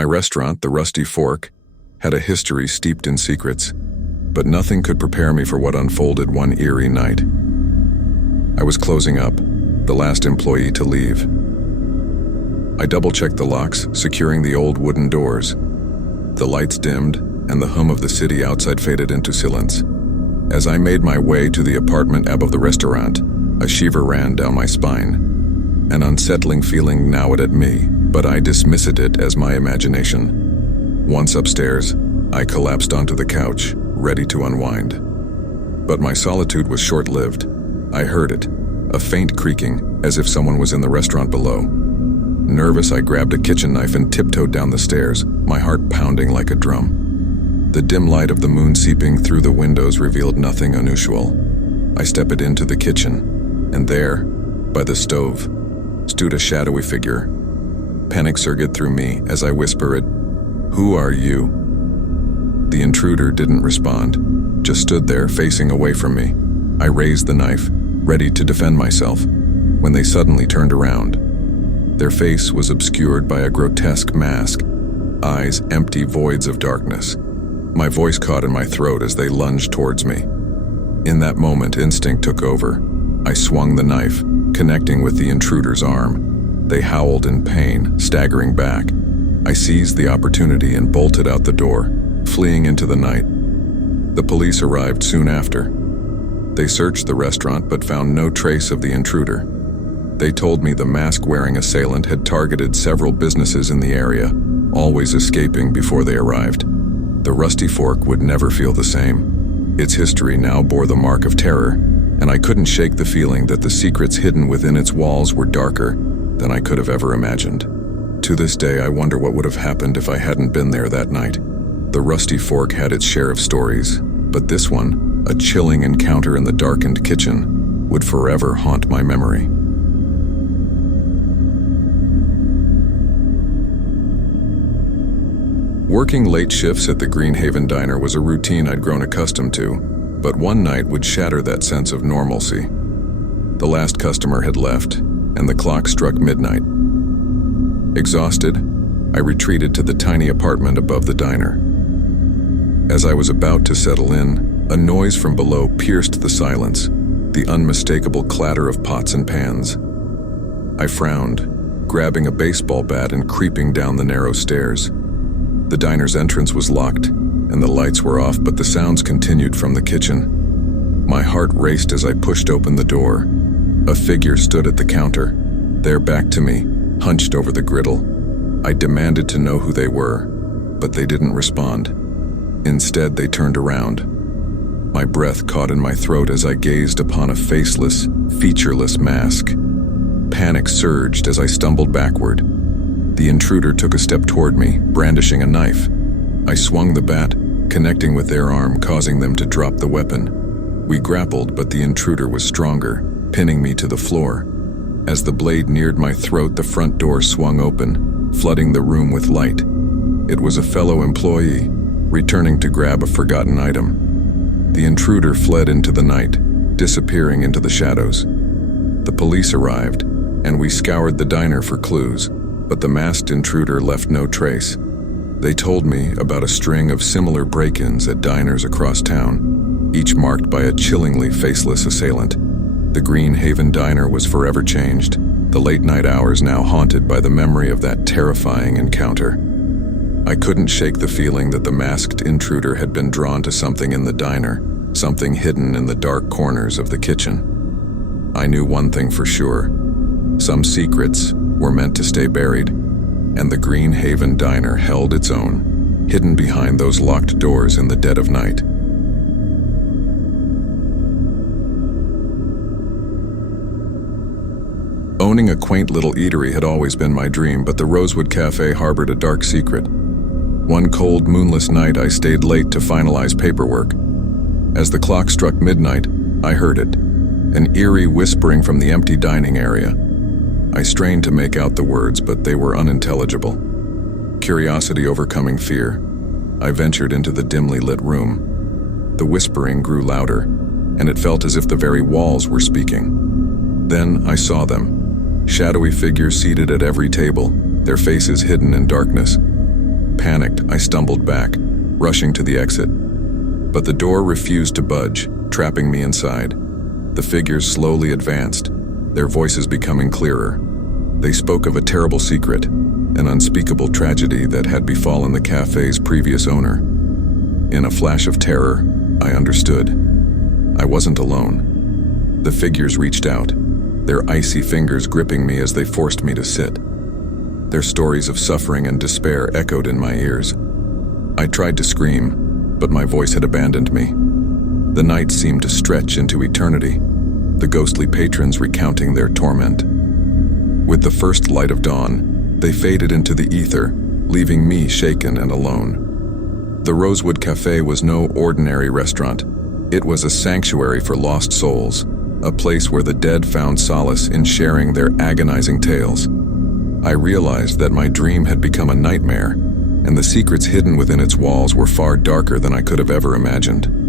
My restaurant, the Rusty Fork, had a history steeped in secrets, but nothing could prepare me for what unfolded one eerie night. I was closing up, the last employee to leave. I double-checked the locks, securing the old wooden doors. The lights dimmed, and the hum of the city outside faded into silence. As I made my way to the apartment above the restaurant, a shiver ran down my spine. An unsettling feeling gnawed at me, but I dismissed it as my imagination. Once upstairs, I collapsed onto the couch, ready to unwind. But my solitude was short-lived. I heard it, a faint creaking, as if someone was in the restaurant below. Nervous, I grabbed a kitchen knife and tiptoed down the stairs, my heart pounding like a drum. The dim light of the moon seeping through the windows revealed nothing unusual. I stepped into the kitchen, and there, by the stove, stood a shadowy figure. Panic surged through me as I whispered, "Who are you?" The intruder didn't respond, just stood there facing away from me. I raised the knife, ready to defend myself, when they suddenly turned around. Their face was obscured by a grotesque mask, eyes empty voids of darkness. My voice caught in my throat as they lunged towards me. In that moment, instinct took over. I swung the knife, connecting with the intruder's arm. They howled in pain, staggering back. I seized the opportunity and bolted out the door, fleeing into the night. The police arrived soon after. They searched the restaurant but found no trace of the intruder. They told me the mask-wearing assailant had targeted several businesses in the area, always escaping before they arrived. The Rusty Fork would never feel the same. Its history now bore the mark of terror, and I couldn't shake the feeling that the secrets hidden within its walls were darker than I could have ever imagined. To this day, I wonder what would have happened if I hadn't been there that night. The Rusty Fork had its share of stories, but this one, a chilling encounter in the darkened kitchen, would forever haunt my memory. Working late shifts at the Greenhaven Diner was a routine I'd grown accustomed to, but one night would shatter that sense of normalcy. The last customer had left, and the clock struck midnight. Exhausted, I retreated to the tiny apartment above the diner. As I was about to settle in, a noise from below pierced the silence, the unmistakable clatter of pots and pans. I frowned, grabbing a baseball bat and creeping down the narrow stairs. The diner's entrance was locked, and the lights were off, but the sounds continued from the kitchen. My heart raced as I pushed open the door. A figure stood at the counter, their back to me, hunched over the griddle. I demanded to know who they were, but they didn't respond. Instead, they turned around. My breath caught in my throat as I gazed upon a faceless, featureless mask. Panic surged as I stumbled backward. The intruder took a step toward me, brandishing a knife. I swung the bat, connecting with their arm, causing them to drop the weapon. We grappled, but the intruder was stronger, pinning me to the floor. As the blade neared my throat, the front door swung open, flooding the room with light. It was a fellow employee, returning to grab a forgotten item. The intruder fled into the night, disappearing into the shadows. The police arrived, and we scoured the diner for clues, but the masked intruder left no trace. They told me about a string of similar break-ins at diners across town, each marked by a chillingly faceless assailant. The Greenhaven Diner was forever changed, the late-night hours now haunted by the memory of that terrifying encounter. I couldn't shake the feeling that the masked intruder had been drawn to something in the diner, something hidden in the dark corners of the kitchen. I knew one thing for sure. Some secrets were meant to stay buried, and the Greenhaven Diner held its own, hidden behind those locked doors in the dead of night. Owning a quaint little eatery had always been my dream, but the Rosewood Cafe harbored a dark secret. One cold, moonless night, I stayed late to finalize paperwork. As the clock struck midnight, I heard it, an eerie whispering from the empty dining area. I strained to make out the words, but they were unintelligible. Curiosity overcoming fear, I ventured into the dimly lit room. The whispering grew louder, and it felt as if the very walls were speaking. Then I saw them, shadowy figures seated at every table, their faces hidden in darkness. Panicked, I stumbled back, rushing to the exit. But the door refused to budge, trapping me inside. The figures slowly advanced, their voices becoming clearer. They spoke of a terrible secret, an unspeakable tragedy that had befallen the cafe's previous owner. In a flash of terror, I understood. I wasn't alone. The figures reached out, their icy fingers gripping me as they forced me to sit. Their stories of suffering and despair echoed in my ears. I tried to scream, but my voice had abandoned me. The night seemed to stretch into eternity, the ghostly patrons recounting their torment. With the first light of dawn, they faded into the ether, leaving me shaken and alone. The Rosewood Cafe was no ordinary restaurant. It was a sanctuary for lost souls, a place where the dead found solace in sharing their agonizing tales. I realized that my dream had become a nightmare, and the secrets hidden within its walls were far darker than I could have ever imagined.